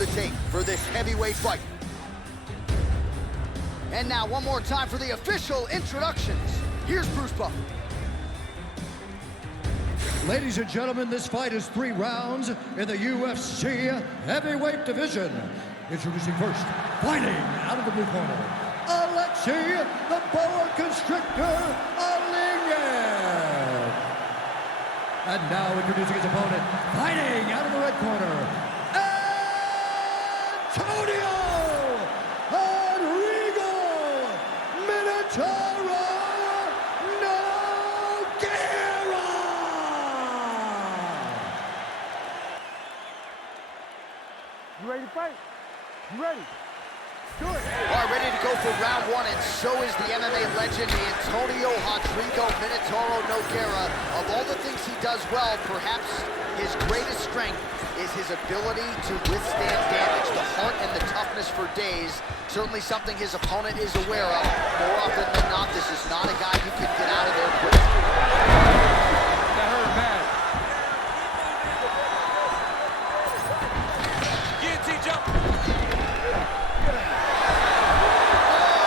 the tape for this heavyweight fight. And now, one more time for the official introductions. Here's Bruce Buffer. Ladies and gentlemen, this fight is 3 rounds in the UFC heavyweight division. Introducing first, fighting out of the blue corner, Aleksei, the boa constrictor, OLEINIK. And now introducing his opponent, fighting out of the red corner, Minotauro. You ready to fight? You ready? Do it. All right, ready to go for round 1, and so is the MMA legend Antonio Minotauro Nogueira. Of all the things he does well, perhaps his greatest strength is his ability to withstand damage, the heart and the toughness for days. Certainly something his opponent is aware of. More often than not, this is not a guy you can get out of there quick. That hurt bad. Guillotine jump. Oh,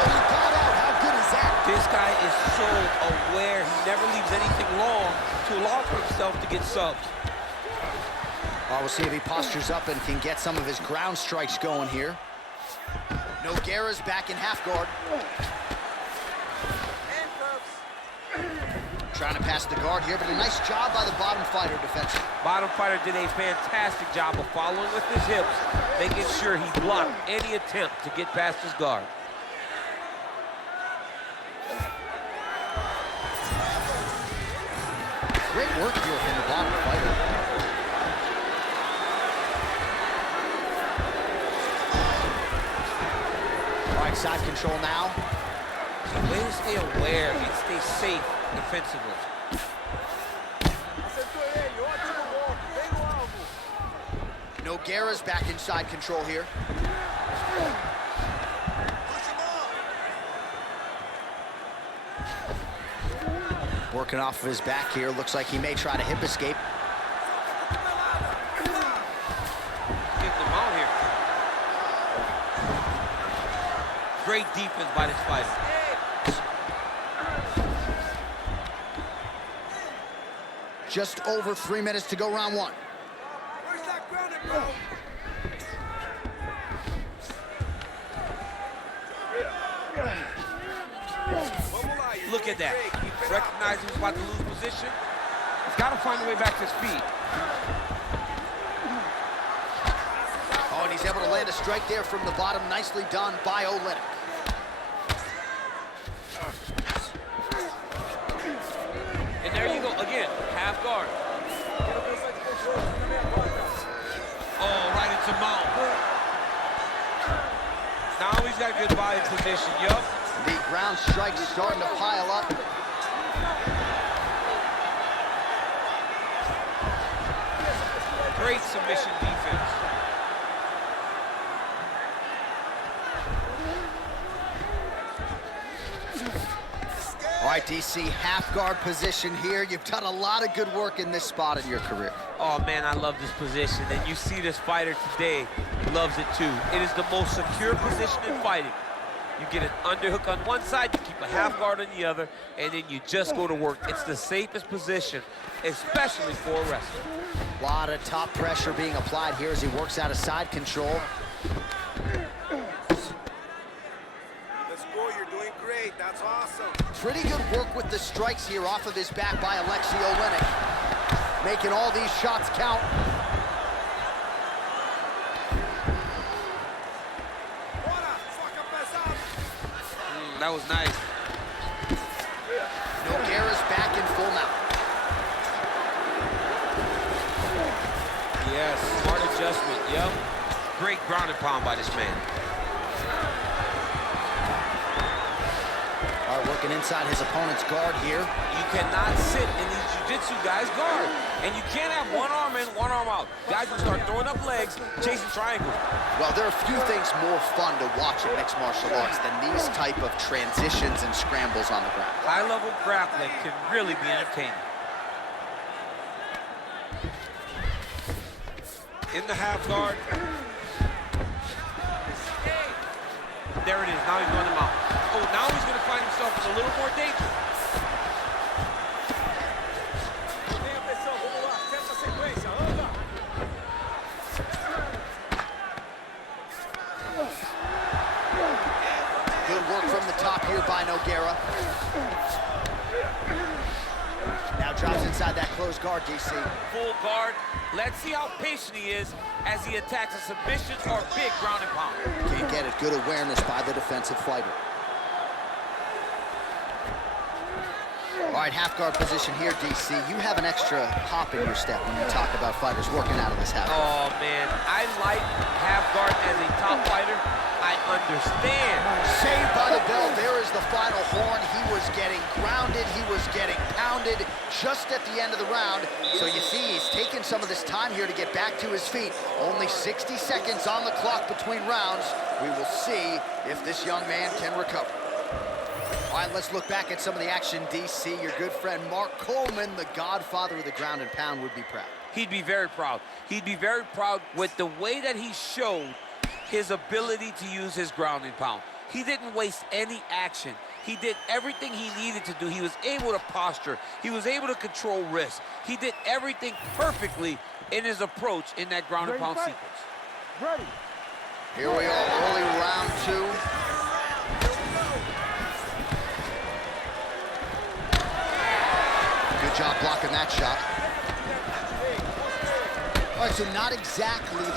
he got out. How good is that? This guy is so aware. He never leaves anything long to allow for himself to get subbed. We'll see if he postures up and can get some of his ground strikes going here. Nogueira's back in half guard. Trying to pass the guard here, but a nice job by the bottom fighter defensively. Bottom fighter did a fantastic job of following with his hips, making sure he blocked any attempt to get past his guard. Great work here from the bottom fighter. All right, side control now. The way to stay aware and stay safe defensively. Nogueira's back in side control here. Working off of his back here. Looks like he may try to hip escape. Getting him out here. Great defense by this fighter. Just over 3 minutes to go round 1. Where's that grounded, bro? Look at that. Recognizing he's about to lose position. He's got to find a way back to his feet. Oh, and he's able to land a strike there from the bottom. Nicely done by OLEINIK. And there you go again, half guard. Oh, right into mount. Now he's got good body position, yup. The ground strikes starting to pile up. Great submission defense. All right, DC, half guard position here. You've done a lot of good work in this spot in your career. Oh man, I love this position, and you see this fighter today loves it too. It is the most secure position in fighting. You get an underhook on one side, you keep a half guard on the other, and then you just go to work. It's the safest position, especially for a wrestler. A lot of top pressure being applied here as he works out of side control. Let's go, you're doing great. That's awesome. Pretty good work with the strikes here off of his back by Aleksei OLEINIK. Making all these shots count. That was nice. Nogueira's back in full mount. Yes, smart adjustment, yep. Great ground and pound by this man. All right, working inside his opponent's guard here. You cannot sit in these jiu-jitsu guys' guard. And you can't have one arm in, one arm out. Guys will start throwing up legs, chasing triangles. Well, there are a few things more fun to watch in mixed martial arts than these type of transitions and scrambles on the ground. High-level grappling can really be entertaining. In the half guard, there it is. Now he's going to mount. Oh, now he's going to find himself in a little more danger. Good work from the top here by Nogueira. Now drops inside that closed guard, DC. Full guard. Let's see how patient he is as he attacks a submission or big ground and pound. Can't get it. Good awareness by the defensive fighter. All right, half guard position here, DC. You have an extra hop in your step when you talk about fighters working out of this half guard. Oh, man. I like half guard as a top fighter. I understand. Saved by the bell. There is the final horn. He was getting grounded. He was getting pounded just at the end of the round. So you see, he's taking some of this time here to get back to his feet. Only 60 seconds on the clock between rounds. We will see if this young man can recover. All right, let's look back at some of the action, DC. Your good friend Mark Coleman, the godfather of the ground and pound, would be proud. He'd be very proud. He'd be very proud with the way that he showed his ability to use his ground and pound. He didn't waste any action. He did everything he needed to do. He was able to posture. He was able to control risk. He did everything perfectly in his approach in that ground and pound sequence. Ready. Here we are, early round two. Good job blocking that shot. All right, so not exactly to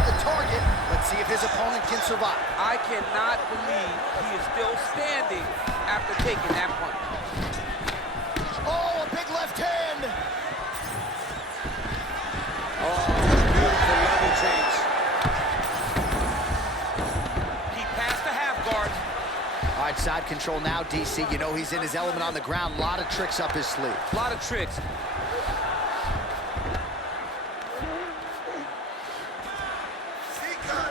the target. Let's see if his opponent can survive. I cannot believe he is still standing after taking that punch. Oh, a big left hand. Oh, beautiful level change. He passed the half guard. All right, side control now, DC. You know he's in his element on the ground. A lot of tricks up his sleeve. A lot of tricks.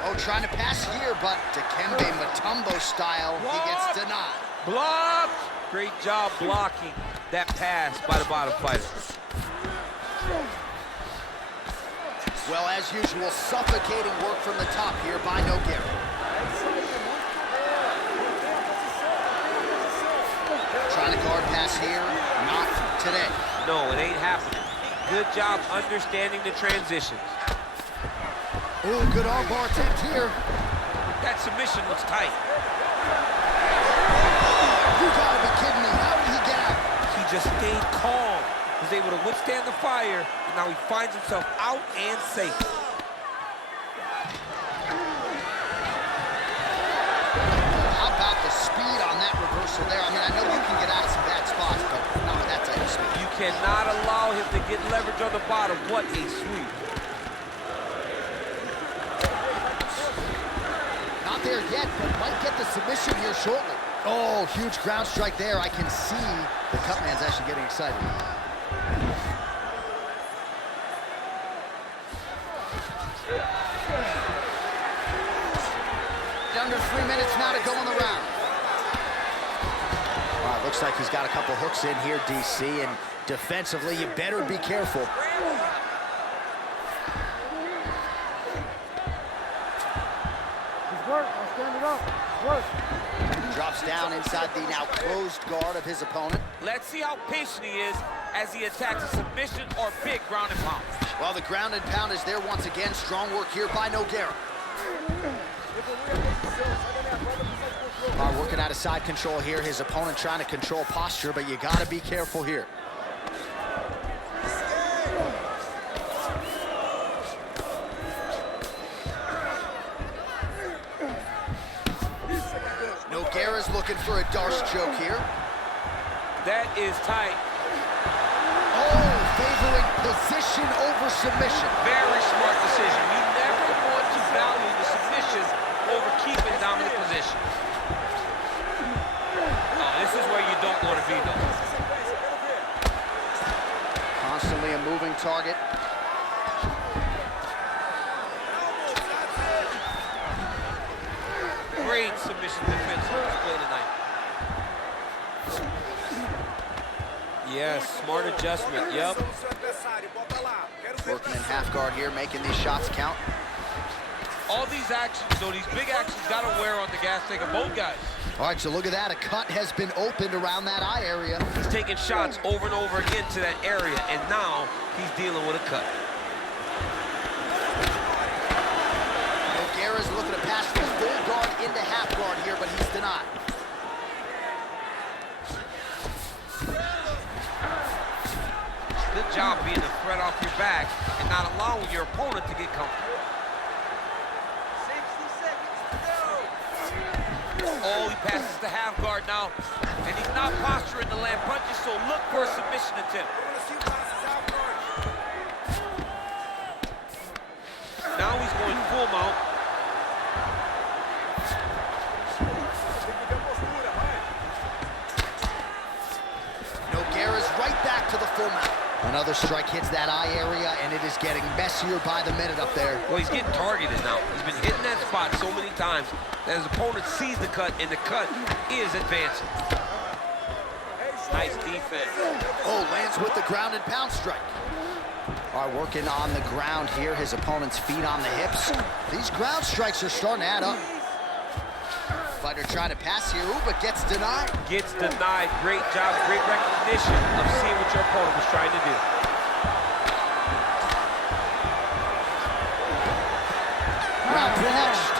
Oh, trying to pass here, but Dikembe Mutombo style, he gets denied. Blocked. Great job blocking that pass by the bottom fighter. Well, as usual, suffocating work from the top here by Nogueira. Trying to guard pass here, not today. No, it ain't happening. Good job understanding the transitions. Ooh, good armbar attempt here. That submission looks tight. You gotta be kidding me. How did he get out? He just stayed calm. Was able to withstand the fire, and now he finds himself out and safe. How about the speed on that reversal there? I mean, I know you can get out of some bad spots, but not with that type of speed. You cannot allow him to get leverage on the bottom. What a sweep. Not there yet, but might get the submission here shortly. Oh, huge ground strike there. I can see the cut man's actually getting excited. Under 3 minutes now to go in the round. Wow, looks like he's got a couple hooks in here, DC, and defensively, you better be careful. Just work. I'll stand it up. Work. Drops down inside the now closed guard of his opponent. Let's see how patient he is as he attacks a submission or big ground and pound. Well, the ground and pound is there once again. Strong work here by Nogueira. Working out of side control here. His opponent trying to control posture, but you got to be careful here. Nogueira's looking for a Darce choke here. That is tight. Oh, favoring position over submission. Very smart decision. You never want to value the submission over keeping dominant position. Oh, this is where you don't want to be, though. Constantly a moving target. Great submission defense on display tonight. Yes, smart adjustment, yep. Working in half guard here, making these shots count. All All these actions, though, these big actions got to wear on the gas tank of both guys. All right, so look at that. A cut has been opened around that eye area. He's taking shots over and over again to that area, and now he's dealing with a cut. Nogueira's looking to pass from full guard into half guard here, but he's denied. Good job being a threat off your back and not allowing your opponent to get comfortable. 60 seconds to go. Oh, he passes to half guard now, and he's not posturing to land punches, so look for a submission attempt. Now he's going full mount. Nogueira's right back to the full mount. Another strike hits that eye area, and it is getting messier by the minute up there. Well, he's getting targeted now. He's been hitting that spot so many times that his opponent sees the cut, and the cut is advancing. Nice defense. Oh, lands with the ground and pound strike. All right, working on the ground here. His opponent's feet on the hips. These ground strikes are starting to add up. Fighter trying to pass here, ooh, but gets denied. Gets denied. Great job, great recognition of seeing what your opponent was trying to do. Round finished.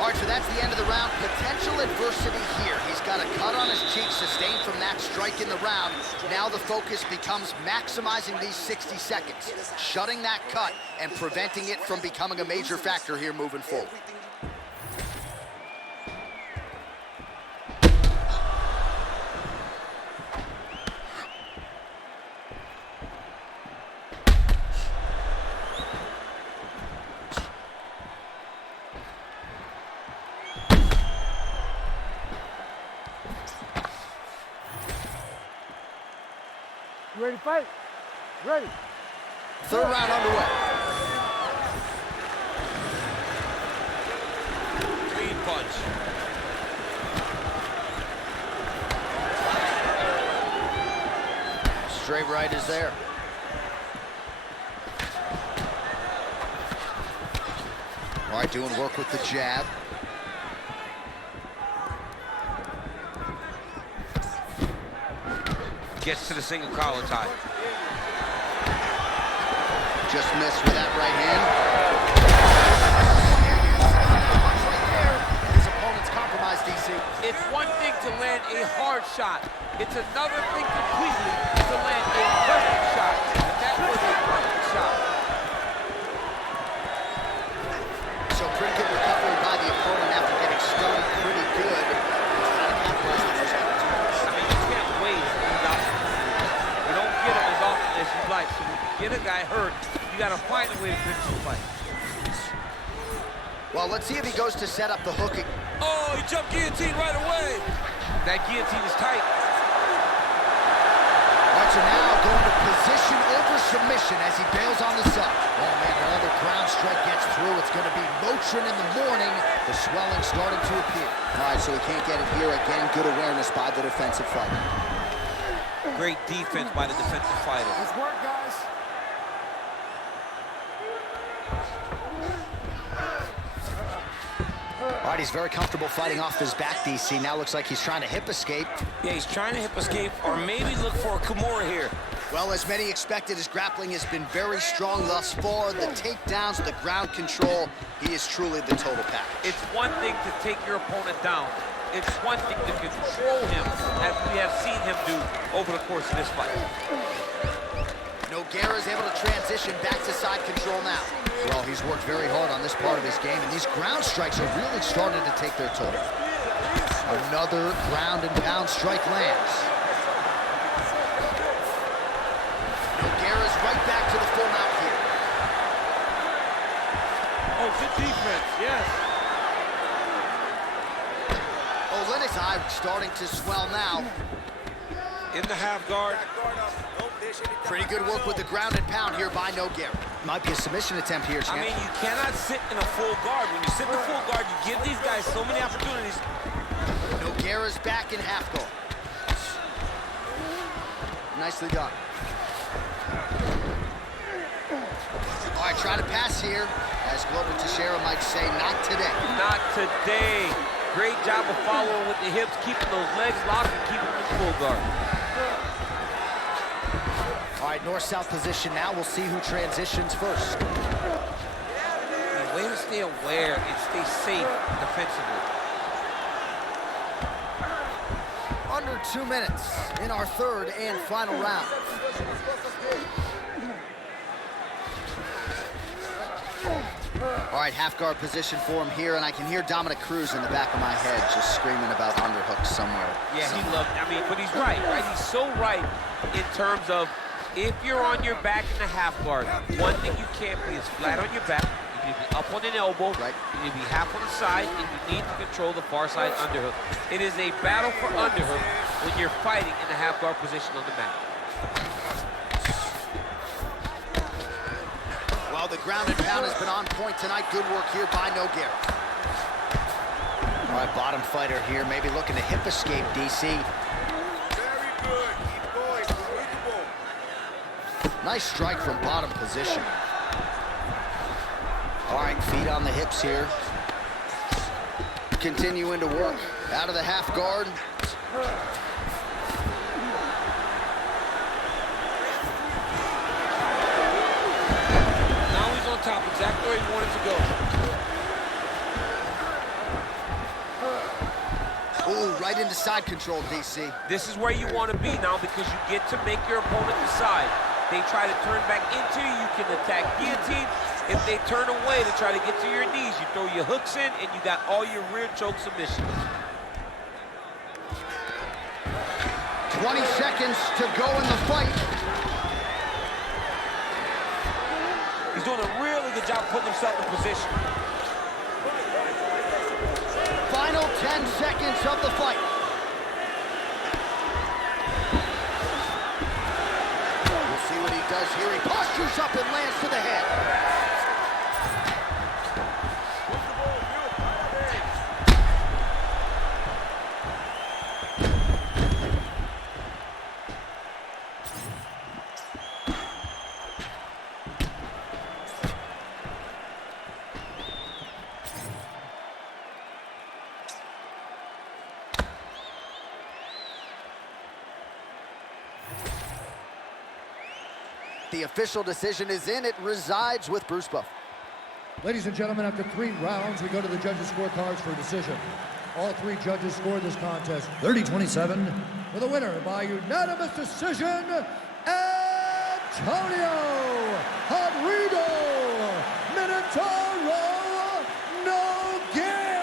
All right, so that's the end of the round. Potential adversity here. He's got a cut on his cheek sustained from that strike in the round. Now the focus becomes maximizing these 60 seconds, shutting that cut and preventing it from becoming a major factor here moving forward. You ready to fight? Ready. Third round underway. Clean punch. Straight right is there. All right, doing work with the jab. Gets to the single collar tie. Just missed with that right hand. Right there. His opponent's compromised, DC. It's one thing to land a hard shot. It's another thing completely to land a perfect shot. And that was a perfect shot. So pretty good recovery by the opponent after getting stunned pretty good. I mean, you can't wait these opportunities. You don't get them as often as you'd like. So when you get a guy hurt, you got to find a way to finish the fight. Well, let's see if he goes to set up the hook. Oh, he jumped guillotine right away. That guillotine is tight. All right, so now going to position over submission as he bails on the sub. Oh, man, another ground strike gets through. It's going to be Motrin in the morning. The swelling starting to appear. All right, so he can't get it here. Again, good awareness by the defensive fighter. Great defense by the defensive fighter. Let's work, guys. All right, he's very comfortable fighting off his back, DC. Now looks like he's trying to hip escape. Yeah, he's trying to hip escape or maybe look for a Kimura here. Well, as many expected, his grappling has been very strong thus far. The takedowns, the ground control, he is truly the total package. It's one thing to take your opponent down. It's one thing to control him, as we have seen him do over the course of this fight. Nogueira is able to transition back to side control now. Well, he's worked very hard on this part of his game, and these ground strikes are really starting to take their toll. Another ground and pound strike lands. Nogueira's right back to the full mount here. Oh, good defense, yes. OLEINIK's eye starting to swell now. In the half guard. Pretty good work with the ground and pound here by Nogueira. Might be a submission attempt here, champ. I mean, you cannot sit in a full guard. When you sit in a full guard, you give these guys so many opportunities. Nogueira's back in half guard. Nicely done. All right, try to pass here, as Glover Teixeira might say, not today. Not today. Great job of following with the hips, keeping those legs locked and keeping them in full guard. All right, north-south position now. We'll see who transitions first. The way to stay aware and stay safe defensively. Under 2 minutes in our third and final round. All right, half guard position for him here, and I can hear Dominic Cruz in the back of my head just screaming about underhooks somewhere. Yeah, he loved it. I mean, but he's right? He's so right in terms of if you're on your back in the half guard, one thing you can't be is flat on your back. You need to be up on an elbow. Right. You need to be half on the side, and you need to control the far side underhook. It is a battle for underhook when you're fighting in the half guard position on the mat. Well, the ground and pound has been on point tonight. Good work here by NOGUEIRA. All right, bottom fighter here, maybe looking to hip escape, DC. Very good. Keep going. Unbelievable. Nice strike from bottom position. All right, feet on the hips here. Continuing to work out of the half guard. Top, exactly where he wanted to go. Ooh, right into side control, DC. This is where you want to be now because you get to make your opponent decide. They try to turn back into you, you can attack guillotine. If they turn away to try to get to your knees, you throw your hooks in and you got all your rear choke submissions. 20 seconds to go in the fight. He's doing a really good job putting himself in position. Final 10 seconds of the fight. We'll see what he does here. He postures up and lands to the head. The official decision is in. It resides with Bruce Buff. Ladies and gentlemen, after 3 rounds, we go to the judges' scorecards for a decision. All 3 judges scored this contest 30-27 for the winner by unanimous decision, Antonio Rodrigo Minotauro NOGUEIRA.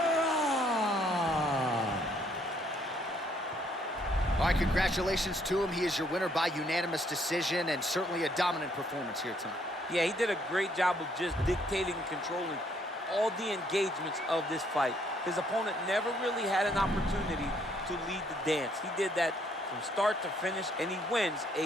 All right, congratulations to him. He is your winner by unanimous decision and certainly a dominant performance here tonight. Yeah, he did a great job of just dictating and controlling all the engagements of this fight. His opponent never really had an opportunity to lead the dance. He did that from start to finish, and he wins a